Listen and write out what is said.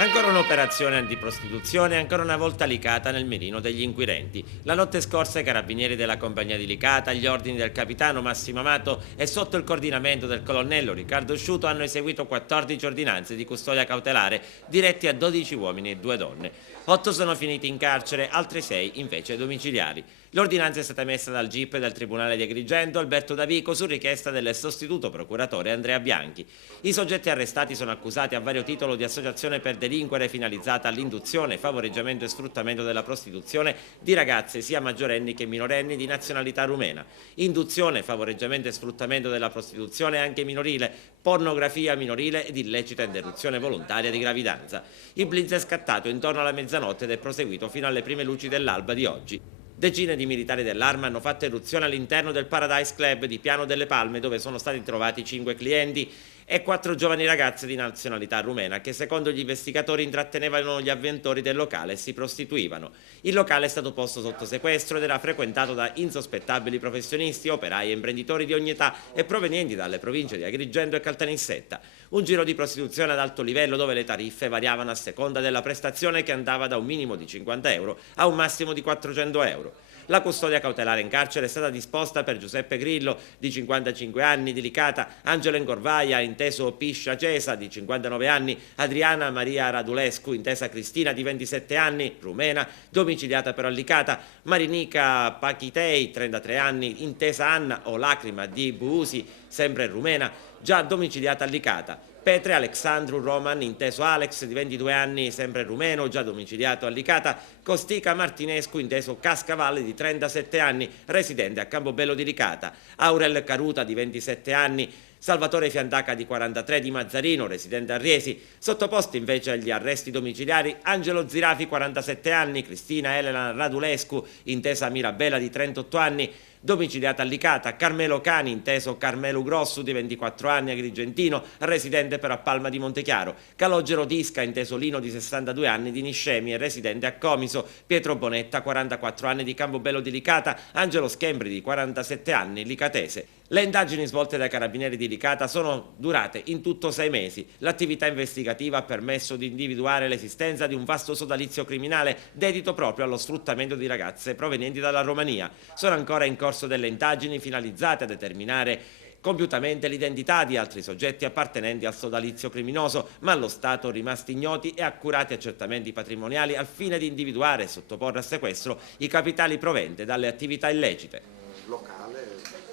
Ancora un'operazione antiprostituzione, ancora una volta Licata nel mirino degli inquirenti. La notte scorsa i carabinieri della compagnia di Licata, agli ordini del capitano Massimo Amato e sotto il coordinamento del colonnello Riccardo Sciuto hanno eseguito 14 ordinanze di custodia cautelare diretti a 12 uomini e 2 donne. 8 sono finiti in carcere, altri 6 invece domiciliari. L'ordinanza è stata emessa dal GIP del Tribunale di Agrigento Alberto Davico su richiesta del sostituto procuratore Andrea Bianchi. I soggetti arrestati sono accusati a vario titolo di associazione per delinquere finalizzata all'induzione, favoreggiamento e sfruttamento della prostituzione di ragazze sia maggiorenni che minorenni di nazionalità rumena, induzione, favoreggiamento e sfruttamento della prostituzione anche minorile, pornografia minorile ed illecita interruzione volontaria di gravidanza. Il blitz è scattato intorno alla mezzanotte ed è proseguito fino alle prime luci dell'alba di oggi. Decine di militari dell'Arma hanno fatto eruzione all'interno del Paradise Club di Piano delle Palme, dove sono stati trovati 5 clienti e 4 giovani ragazze di nazionalità rumena che secondo gli investigatori intrattenevano gli avventori del locale e si prostituivano. Il locale è stato posto sotto sequestro ed era frequentato da insospettabili professionisti, operai e imprenditori di ogni età e provenienti dalle province di Agrigento e Caltanissetta. Un giro di prostituzione ad alto livello dove le tariffe variavano a seconda della prestazione, che andava da un minimo di 50 euro a un massimo di 400 euro. La custodia cautelare in carcere è stata disposta per Giuseppe Grillo, di 55 anni, di Licata, Angelo Ingorvaia, inteso Piscia Cesa, di 59 anni, Adriana Maria Radulescu, intesa Cristina, di 27 anni, rumena, domiciliata però a Licata, Marinica Pachitei, 33 anni, intesa Anna o Lacrima di Buusi, sempre rumena, già domiciliata a Licata. Petre Alexandru Roman, inteso Alex, di 22 anni, sempre rumeno, già domiciliato a Licata. Costica Martinescu, inteso Cascavalli, di 37 anni, residente a Campobello di Licata. Aurel Caruta, di 27 anni. Salvatore Fiandaca, di 43, di Mazzarino, residente a Riesi. Sottoposti invece agli arresti domiciliari Angelo Zirafi, 47 anni, Cristina Elena Radulescu, intesa Mirabella, di 38 anni, domiciliata a Licata, Carmelo Cani, inteso Carmelo Grossu, di 24 anni, agrigentino, residente però a Palma di Montechiaro, Calogero Tisca, inteso Lino, di 62 anni, di Niscemi e residente a Comiso, Pietro Bonetta, 44 anni, di Campobello di Licata, Angelo Schembri, di 47 anni, licatese. Le indagini svolte dai carabinieri di Licata sono durate in tutto 6 mesi. L'attività investigativa ha permesso di individuare l'esistenza di un vasto sodalizio criminale dedito proprio allo sfruttamento di ragazze provenienti dalla Romania. Sono ancora in corso delle indagini finalizzate a determinare compiutamente l'identità di altri soggetti appartenenti al sodalizio criminoso, ma allo Stato rimasti ignoti e accurati accertamenti patrimoniali al fine di individuare e sottoporre a sequestro i capitali proventi dalle attività illecite. Locale.